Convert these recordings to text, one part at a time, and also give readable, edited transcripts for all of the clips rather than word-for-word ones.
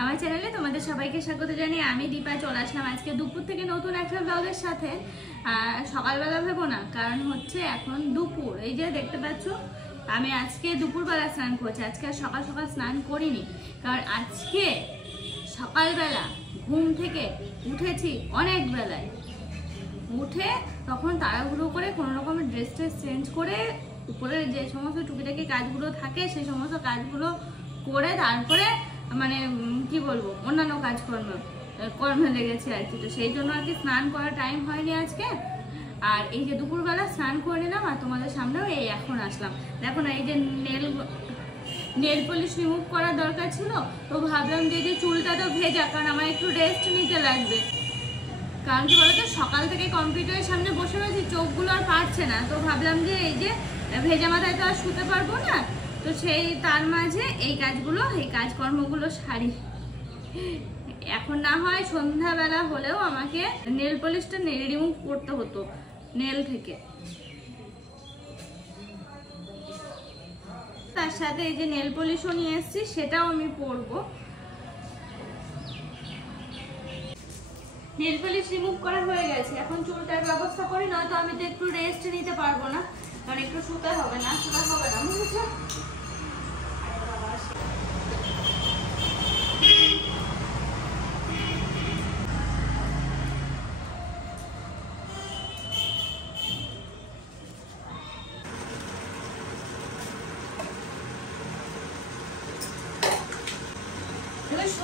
আমার চ্যানেলে তোমাদের সবাইকে স্বাগত জানিয়ে আমি দীপা চলে আসলাম আজকে দুপুর থেকে নতুন একটা ব্লগের সাথে। সকালবেলা ভেবো না, কারণ হচ্ছে এখন দুপুর। এই যে দেখতে পাচ্ছ আমি আজকে দুপুরবেলা স্নান করছি, আজকে আর সকাল সকাল স্নান করিনি, কারণ আজকে সকালবেলা ঘুম থেকে উঠেছি অনেক বেলায়। উঠে তখন তাড়াহুড়ো করে কোনো রকমের ড্রেস চেঞ্জ করে উপরে যে সমস্ত টুকিটাকি কাজগুলো থাকে সেই সমস্ত কাজগুলো করে তারপরে মানে কি বলবো অন্যান্য কর্মে লেগেছে আর কি। তো সেই জন্য আর কি স্নান করার টাইম হয়নি আজকে। আর এই যে দুপুরবেলা স্নান করে নিলাম আর তোমাদের সামনেও এই এখন আসলাম। দেখো না, এই যে নেল পলিশ রিমুভ করার দরকার ছিল, তো ভাবলাম যে চুলটা তো ভেজা, কারণ আমার একটু রেস্ট নিতে লাগবে। কারণ কি বলতো, সকাল থেকে কম্পিউটারের সামনে বসে রয়েছি, চোখগুলো আর পারছে না। তো ভাবলাম যে এই যে ভেজা মাথায় তো আর শুতে পারবো না, তো সেই তার মাঝে এই কাজকর্মগুলো সারি। এখন না হয় সন্ধ্যাবেলা হলেও আমাকে নেল পলিশটা রিমুভ করতে হতো নেল থেকে। তার সাথে এই যে নেল পলিশও নিয়ে এসেছি, সেটাও আমি পরবো। নেল পলিশ রিমুভ করা হয়ে গেছে, এখন চুলটার ব্যবস্থা করি, নয়তো আমি তো একটু রেস্ট নিতে পারবো না, কারণ একটু শুতে হবে না বুঝেছো?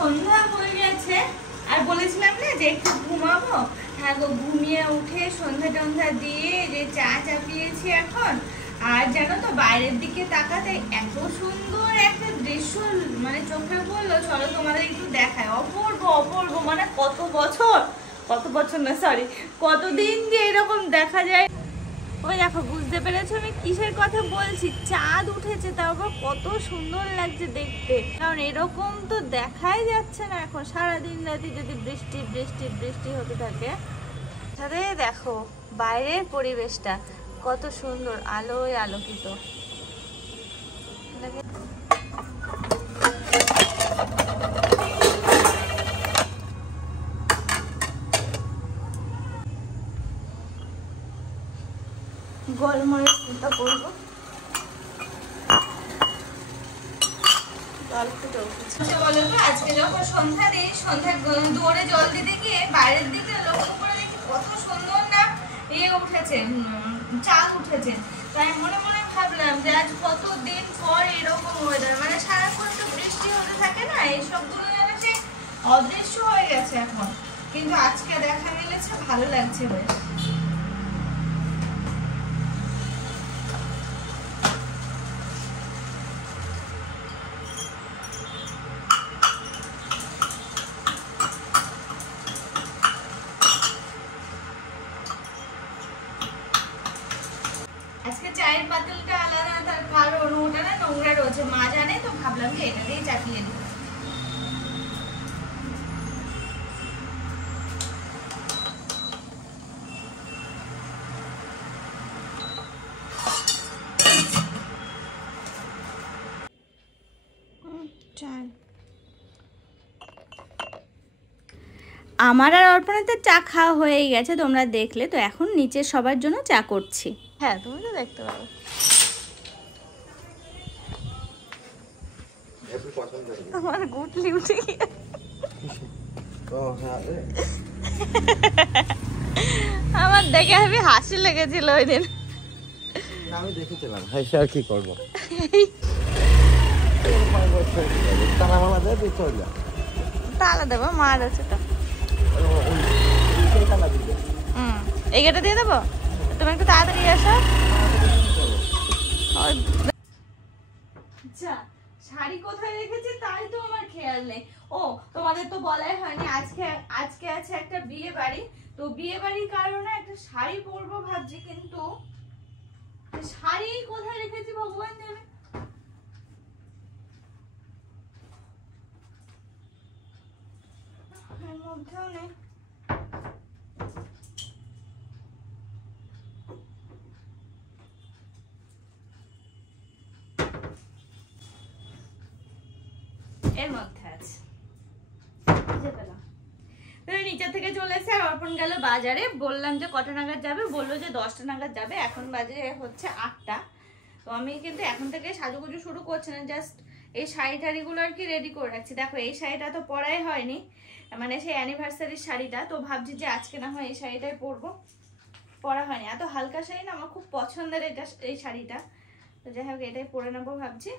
সন্ধ্যা হয়ে গেছে আর বলেছিলাম না যে একটু ঘুমাবো। হ্যাঁ গো, ঘুমিয়ে উঠে সন্ধ্যা টন্ধা দিয়ে যে চা চাপিয়েছি এখন। আর জানো তো, বাইরের দিকে তাকাতে এত সুন্দর একটা দৃশ্য মানে চোখে পড়লো, চলো তোমাদের একটু দেখায়। অপূর্ব অপূর্ব, মানে কত বছর না সরি, কতদিন যে এরকম দেখা যায়। ওই দেখো, বুঝতে পেরেছো আমি কিসের কথা বলছি? চাঁদ উঠেছে, তাও আবার কত সুন্দর লাগছে দেখতে। কারণ এরকম তো দেখাই যাচ্ছে না এখন, সারাদিন রাতি যদি বৃষ্টি বৃষ্টি বৃষ্টি হতে থাকে। তাহলে দেখো বাইরের পরিবেশটা কত সুন্দর, আলোয় আলোকিত। গোলমরিচ গুঁড়া করবো, আজকে যখন সন্ধ্যা দিই, সন্ধ্যার দুয়ারে জল দিতে গিয়ে বাইরের দিকে লক্ষ্য করে দেখি কত সুন্দর না উঠেছে, চাঁদ উঠেছে। তাই মনে মনে ভাবলাম যে আজ কতদিন পর এরকম ওয়েদার, মানে সারাক্ষণ তো বৃষ্টি হতে থাকে না, এইসবগুলো যেন সে অদৃশ্য হয়ে গেছে এখন। কিন্তু আজকে দেখা মিলেছে, ভালো লাগছে বেশ। আজকে চায়ের পাতিলটা আলাদা, তার কারণ ওটা না নোংরা রয়েছে, মা জানে, তো ভাবলাম যে এটা দিয়ে চাপিয়ে দিই। আমার আর অর্পণাতে চা খাওয়া হয়ে গেছে, তোমরা দেখলে তো। এখন নিচে সবার জন্য চা করছি। হ্যাঁ, তুমি তো দেখতে পাবে। আমার গুটলি উঠে গিয়ে আমার দেখে আমি হাসি লেগেছিল ওই দিন। আমি দেখেছিলাম, হাসি আর কি করবো। তালা দেবো, মার আছে তো। এই গেটে দিয়ে দেবো, তুমি একটু তাড়াতাড়ি আসো। আচ্ছা, শাড়ি কোথায় রেখেছি তাই তো আমার খেয়াল নেই। ও, তোমাদের তো বলাই হয়নি, আজকে আছে একটা বিয়ে বাড়ি। তো বিয়ে বাড়ির কারণে একটা শাড়ি পরবো ভাবছি, কিন্তু শাড়ি কোথায় রেখেছি ভগবান জানে। এর মধ্যেও নেই। এর মধ্যে আছে। বাজার থেকে চলে এসে আর অর্পণ গেল বাজারে। বললাম যে কটা নাগাদ যাবে, বললো যে 10টা নাগাদ যাবে। এখন বাজে হচ্ছে 8টা। তো আমি কিন্তু এখন থেকে সাজুগুজু শুরু করছি না, জাস্ট এই শাড়ি টাড়িগুলো আর কি রেডি করে রাখছি। দেখো এই শাড়িটা তো পরাই হয়নি, মানে সেই অ্যানিভার্সারির শাড়িটা, তো ভাবছি যে আজকে না হয় এই শাড়িটাই পরবো, পরা হয়নি। এত হালকা শাড়ি না, আমার খুব পছন্দের এটা, এই শাড়িটা। তো যাই হোক এটাই পরে নেবো ভাবছি।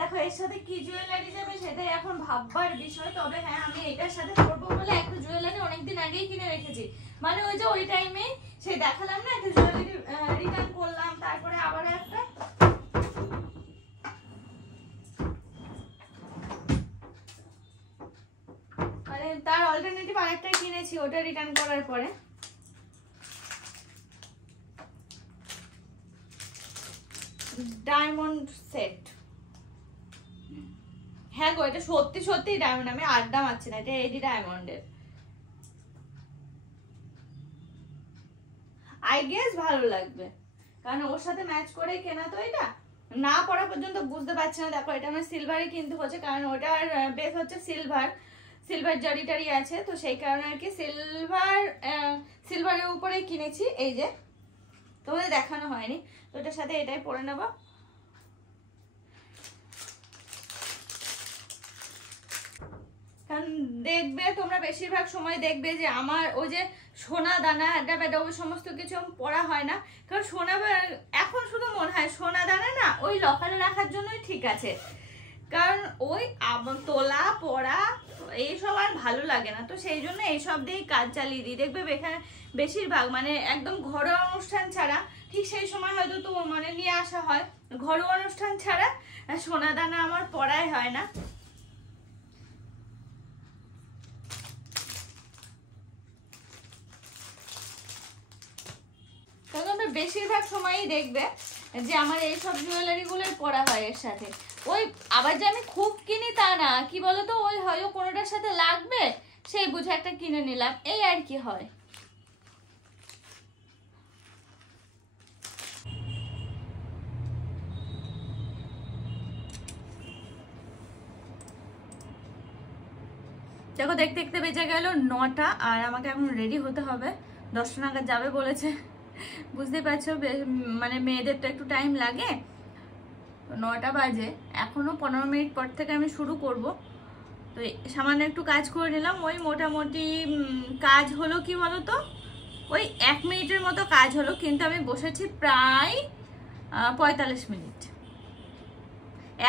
দেখো এর সাথে কি জুয়েলারি যাবে সেটাই এখন ভাববার বিষয়। তবে হ্যাঁ, আমি এটার সাথে পরবো বলে একটা জুয়েলারি অনেকদিন আগেই কিনে রেখেছি। মানে ওই যে ওই টাইমে সে দেখালাম না, একটা জুয়েলারি রিটার্ন করলাম, তারপরে আবার একটা, মানে তার অল্টারনেটিভ আরেকটা কিনেছি ওটা রিটার্ন করার পরে। ডায়মন্ড সেট, হ্যাঁ গো এটা সত্যি সত্যি ডায়মন্ড, আমি আড্ডা মারছি না, এটা এডি ডায়মন্ডের। আই গেস ভালো লাগবে, কারণ ওর সাথে ম্যাচ করে কেনা তো। এটা না পড়া পর্যন্ত বুঝতে পারছি না। দেখো এটা আমার সিলভারে কিনতে হচ্ছে, কারণ ওটার বেস হচ্ছে সিলভার, সিলভার জারি টারি আছে, তো সেই কারণে আর কি সিলভারের উপরেই কিনেছি। এই যে তোমাদের দেখানো হয়নি, তো এটার সাথে এটাই পরে নেবো। কারণ দেখবে তোমরা বেশিরভাগ সময় দেখবে যে আমার ওই যে সোনা দানা আড্ডা বেডা ওই সমস্ত কিছু পড়া হয় না। কারণ সোনা এখন শুধু মনে হয় সোনা দানা না ওই লকারে রাখার জন্যই ঠিক আছে, কারণ ওই তোলা পড়া এইসব আর ভালো লাগে না। তো সেই জন্য এইসব দিয়েই কাজ চালিয়ে দিই। দেখবে এখানে বেশিরভাগ মানে একদম ঘরোয়া অনুষ্ঠান ছাড়া, ঠিক সেই সময় হয়তো তো মানে নিয়ে আসা হয়, ঘরোয়া অনুষ্ঠান ছাড়া সোনা দানা আমার পড়াই হয় না। বেশিরভাগ সময়ই দেখবে যে আমার এইসব জুয়েলারি গুলোই পরা হয় এর সাথে। ওই আবার যে আমি খুব কিনি তা না, কি বলতো ওই হয়তো কোনোটার সাথে লাগবে সেই বুঝে একটা কিনে নিলাম, এই আর কি হয়। দেখো দেখতে দেখতে বেজে গেল 9টা, আর আমাকে এখন রেডি হতে হবে, 10টা নাগাদ যাবে বলেছে। বুঝতে পারছো মানে মেয়েদের তো একটু টাইম লাগে। 9টা বাজে, এখনো 15 মিনিট পর থেকে আমি শুরু করব। তো সামান্য একটু কাজ করে নিলাম। ওই মোটামুটি কাজ হলো কি বলতো, ওই 1 মিনিটের মতো কাজ হলো, কিন্তু আমি বসেছি প্রায় 45 মিনিট।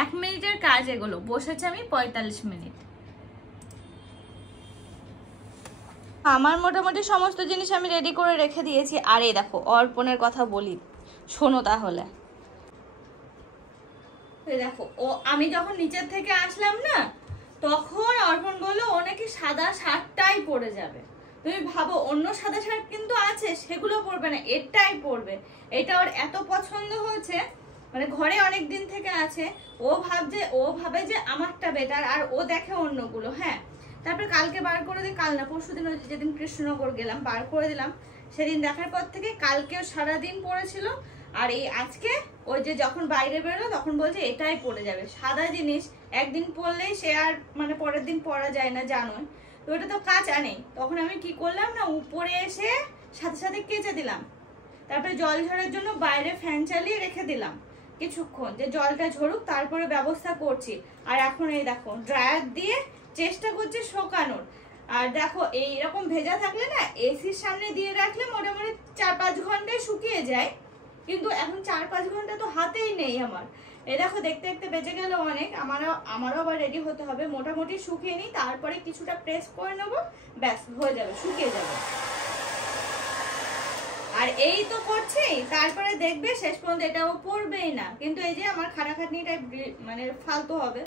1 মিনিটের কাজ এগুলো, বসেছি আমি 45 মিনিট। আমার মোটামুটি সমস্ত জিনিস আমি রেডি করে রেখে দিয়েছি। আর এই দেখো অর্পণের কথা বলি, শোনো তাহলে। দেখো ও আমি যখন নিচের থেকে আসলাম না, তখন অর্পণ বললো ও নাকি সাদা শার্টটাই পরে যাবে। তুমি ভাবো অন্য সাদা শার্ট কিন্তু আছে, সেগুলো পরবে না, এটাই পরবে। এটা ওর এত পছন্দ হয়েছে, মানে ঘরে অনেক দিন থেকে আছে। ও ভাবে যে আমারটা বেটার, আর ও দেখে অন্যগুলো। হ্যাঁ, তারপর কালকে বার করে দিই, কাল না পরশুদিন যেদিন কৃষ্ণনগর গেলাম বার করে দিলাম, সেদিন দেখার পর থেকে কালকেও সারাদিন পরেছিল। আর এই আজকে ওই যে যখন বাইরে বেরোলো তখন বলছে এটাই পরে যাবে। সাদা জিনিস একদিন পরলেই সে আর মানে পরের দিন পরা যায় না, জানোই তো। ওটা তো কাঁচা নেই। তখন আমি কি করলাম না, উপরে এসে সাথে সাথে কেচে দিলাম, তারপরে জল ঝরার জন্য বাইরে ফ্যান চালিয়ে রেখে দিলাম কিছুক্ষণ, যে জলটা ঝরুক, তারপরে ব্যবস্থা করছি। আর এখন এই দেখো ড্রায়ার দিয়ে চেষ্টা করছি শোকানোর। আর দেখো এইরকম ভেজা থাকলে না এসির সামনে দিয়ে রাখলে মোটামুটি 4-5 ঘন্টায় শুকিয়ে যায়, কিন্তু এখন 4-5 ঘন্টা তো হাতেই নেই আমার। এই দেখো দেখতে দেখতে বেজে গেল অনেক। আমারও আবার রেডি হতে হবে। মোটামুটি শুকিয়ে নিই, তারপরে কিছুটা প্রেস করে নেবো, ব্যাস হয়ে যাবে, শুকিয়ে যাবে। আর এই তো করছি, তারপরে দেখবে শেষ পর্যন্ত এটাও পড়বেই না। কিন্তু এই যে আমার খাটাখাটনিটা মানে ফালতু হবে,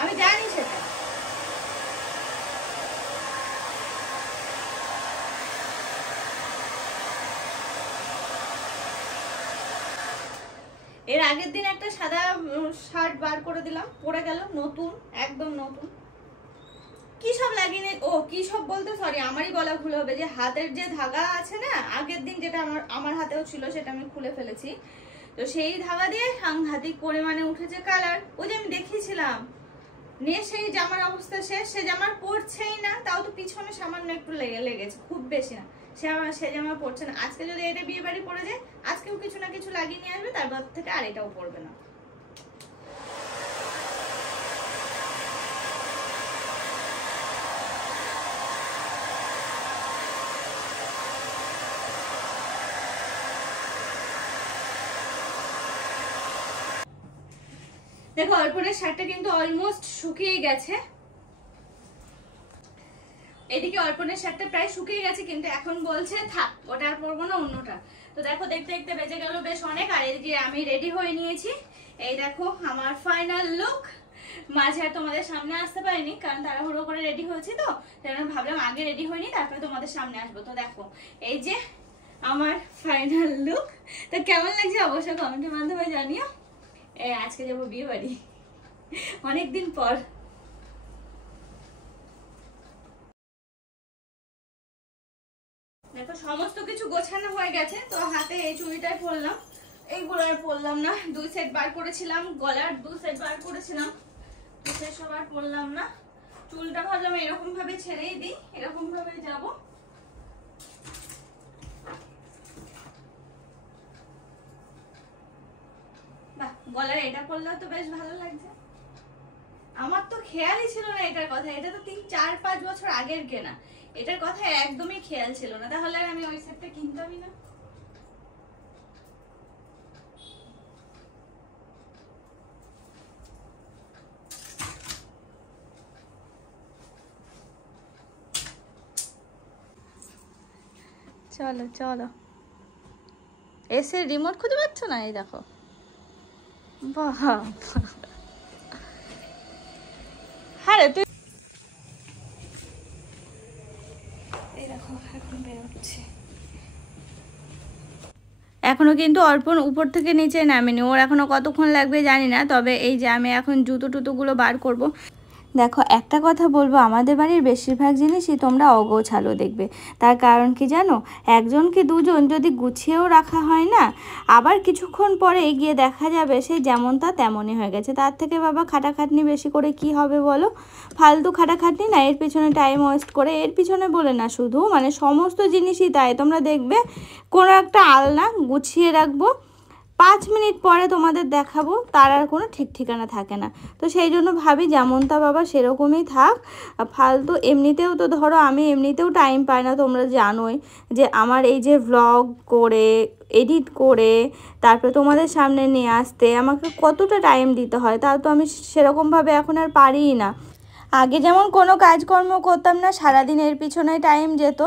আমি জানি সেটা। এর আগের দিন একটা সাদা শার্ট বার করে দিলাম, পরে গেল নতুন, একদম নতুন। কি সব লাগিয়ে ও কি সব বলতে সরি, আমারই বলা ভুল হবে, যে হাতের যে ধাগা আছে না, আগের দিন যেটা আমার হাতেও ছিল সেটা আমি খুলে ফেলেছি। তো সেই ধাগা দিয়ে সাংঘাতিক পরিমাণে উঠেছে কালার, ওই যে আমি দেখিয়েছিলাম নিয়ে সেই জামার অবস্থা শেষ, সে জামার পড়ছেই না, তাও তো পিছনে সামান্য একটু লেগেছে, খুব বেশি না, সে জামা পড়ছে না। আজকে যদি এটা বিয়ে বাড়ি পড়ে যায়, আজকেও কিছু না কিছু লাগিয়ে নিয়ে আসবে, তারপর থেকে আর এটাও পড়বে না। দেখো অর্পণের শার্টটা কিন্তু অলমোস্ট শুকিয়ে গেছে, এদিকে অর্পণের শার্টটা প্রায় শুকিয়ে গেছে, কিন্তু এখন বলছে থাক ওটা আর পরবো না, অন্যটা। তো দেখো দেখতে দেখতে বেজে গেল বেশ অনেক, আর এদিকে আমি রেডি হয়ে নিয়েছি। এই দেখো আমার ফাইনাল লুক। মাঝে আর তোমাদের সামনে আসতে পারিনি, কারণ তাড়াহুড়ো করে রেডি হয়েছি, তো তাই ভাবলাম আগে রেডি হয়নি তারপরে তোমাদের সামনে আসবো। তো দেখো এই যে আমার ফাইনাল লুক। তো কেমন লাগছে অবশ্যই কমেন্টের মাধ্যমে জানিও। আজকে যাবো বিয়ে বাড়ি অনেকদিন পর। দেখো সমস্ত কিছু গোছানো হয়ে গেছে, তো হাতে এই চুড়িটাই পরলাম, এইগুলো আর পরলাম না। 2 সেট বার করেছিলাম, গলার 2 সেট বার করেছিলাম, 2 সেট সব আর পরলাম না। চুলটা ভাবলাম এরকম ভাবে ছেড়েই দিই, এরকম ভাবে যাবো। বাহ, গলার এটা পরলেও তো বেশ ভালো লাগছে। আমার তো খেয়ালই ছিল না এটার কথা, এটা তো 3-4-5 বছর আগের কেনা, এটার কথা একদমই খেয়াল ছিল না, তাহলে আমি ওই সেটটা কিনতামই না। চলো চলো, এসে রিমোট খুঁজে পাচ্ছ না, এই দেখো। বাহ, হ্যাঁ রে তুই, এই দেখো এখন বেরোচ্ছে। এখনো কিন্তু অর্পণ উপর থেকে নিচে নামেনি, ওর এখনো কতক্ষণ লাগবে জানি না, তবে এই যে আমি এখন জুতো টুতোগুলো বার করব। দেখো একটা কথা বলবো, আমাদের বাড়ির বেশিরভাগ জিনিসই তোমরা অগোছালো দেখবে, তার কারণ কি জানো, একজন কি দুজন যদি গুছিয়েও রাখা হয় না, আবার কিছুক্ষণ পরে গিয়ে দেখা যাবে সেই যেমন তা তেমনই হয়ে গেছে। তার থেকে বাবা খাটাখাটনি বেশি করে কি হবে বলো, ফালতু খাটাখাটনি না, এর পিছনে টাইম ওয়েস্ট করে, এর পিছনে বলে না শুধু, মানে সমস্ত জিনিসই তাই। তোমরা দেখবে কোনো একটা আলনা গুছিয়ে রাখবো, 5 মিনিট পরে তোমাদের দেখাবো তার আর কোনো ঠিক ঠিকানা থাকে না। তো সেই জন্য ভাবি যেমনটা বাবা সেরকমই থাক, ফালতু এমনিতেও তো ধরো আমি এমনিতেও টাইম পাই না, তোমরা জানোই যে আমার এই যে ভ্লগ করে এডিট করে তারপরে তোমাদের সামনে নিয়ে আসতে আমাকে কতটা টাইম দিতে হয়, তাও তো আমি সেরকমভাবে এখন আর পারিই না। আগে যেমন কোনো কাজকর্ম করতাম না, সারাদিন এর পিছনে টাইম যেত,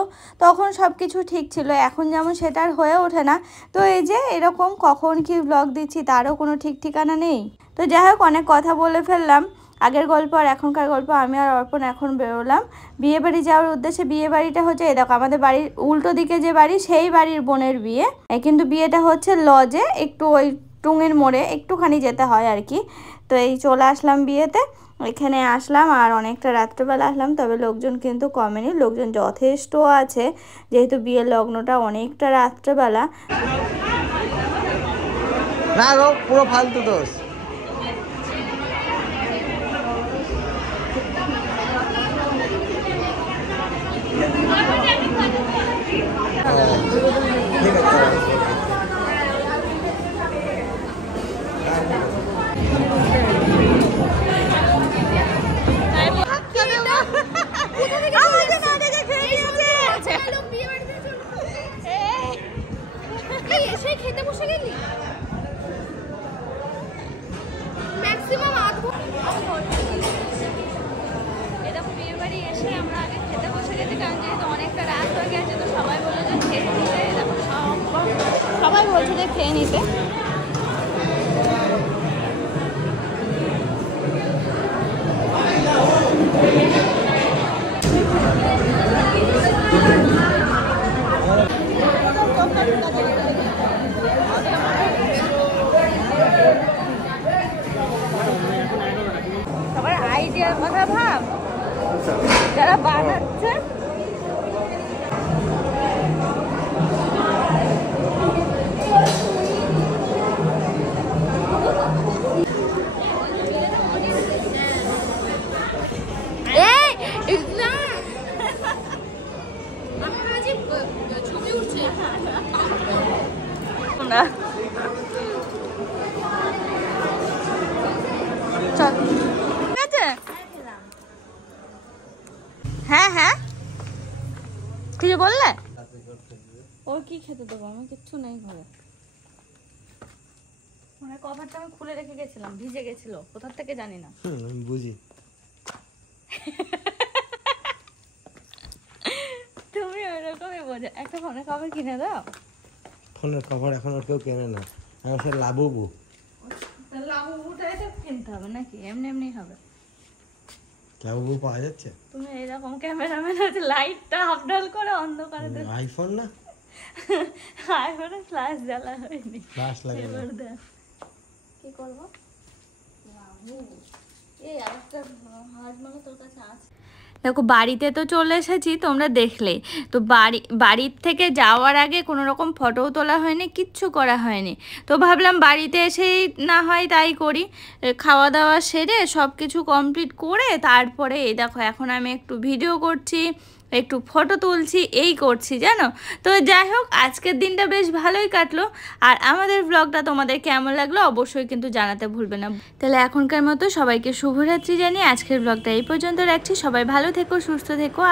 তখন সব কিছু ঠিক ছিল, এখন যেমন সেটা আর হয়ে ওঠে না। তো এই যে এরকম কখন কি ব্লগ দিচ্ছি তারও কোনো ঠিক ঠিকানা নেই। তো যাই হোক, অনেক কথা বলে ফেললাম, আগের গল্প আর এখনকার গল্প। আমি আর অর্পণ এখন বেরোলাম বিয়ে বাড়ি যাওয়ার উদ্দেশ্যে। বিয়ে বাড়িটা হচ্ছে এই দেখো আমাদের বাড়ির উল্টো দিকে যে বাড়ি, সেই বাড়ির বোনের বিয়ে, কিন্তু বিয়েটা হচ্ছে লজে, একটু ওই টুঙের মোড়ে একটুখানি যেতে হয় আর কি। তো এই চলে আসলাম বিয়েতে, এখানে আসলাম আর অনেকটা রাত্রেবেলা আসলাম, তবে লোকজন কিন্তু কমেনি, লোকজন যথেষ্ট আছে, যেহেতু বিয়ের লগ্নটা অনেকটা রাত্রেবেলা। না গো, পুরো ফালতু দোষ। ঠিক আছে, খেতে বসে গেলি ম্যাক্সিমাম এরকম বিয়ে বাড়ি এসে আমরা আগে খেতে বসে গেছি, কারণ যেহেতু অনেকটা রাত হয়ে গেছে, তো সবাই বললো যে খেয়ে নিতে, সবাই বলছে যে খেয়ে নিতে। সবার আইডিয়ার কথা ভাব, যারা বানাচ্ছে। ছবি উঠছে। না চল ঠিক আছে হ্যাঁ হ্যাঁ কিছু বললে ওর কি খেতে দেবো আমি কিচ্ছু নেই ঘরে মানে কভারটা আমি খুলে রেখে গেছিলাম ভিজে গেছিল কোথা থেকে জানি না আমি বুঝি তুমি ওইরকমই বোঝো একটা ফোনের কভার কিনে দাও ফোনের কভার এখন আর কেউ কেনে না আমি সে লাবুবু তাহলে লাবুটাই তো কিনতে হবে নাকি এমনি এমনি হবে লাবুবু পাওয়া যাচ্ছে তুমি এরকম ক্যামেরাম্যান আছে লাইটটা আপ ডাউন করে অন্ধকারে দেখ আইফোন না আইফোনে ফ্ল্যাশ জ্বালা হয়নি ফ্ল্যাশ লাগে না এবার দেখ কি করবো এই আরেকটা হার্ড মানে তোর কাছে আছে দেখো বাড়িতে তো চলে এসেছি তোমরা দেখলেই তো বাড়ির থেকে যাওয়ার আগে কোনো রকম ফটোও তোলা হয়নি কিচ্ছু করা হয়নি তো ভাবলাম বাড়িতে এসেই না হয় তাই করি খাওয়া দাওয়া সেরে সব কিছু কমপ্লিট করে তারপরে এই দেখো এখন আমি একটু ভিডিও করছি একটু ফটো তুলছি এই করছি জানো তো যাই হোক আজকের দিনটা বেশ ভালোই কাটলো আর আমাদের ব্লগটা তোমাদের কেমন লাগলো অবশ্যই কিন্তু জানাতে ভুলবে না তাহলে এখনকার মতো সবাইকে শুভরাত্রি জানিয়ে আজকের ব্লগটা এই পর্যন্ত রাখছি সবাই ভালো থেকো সুস্থ থেকো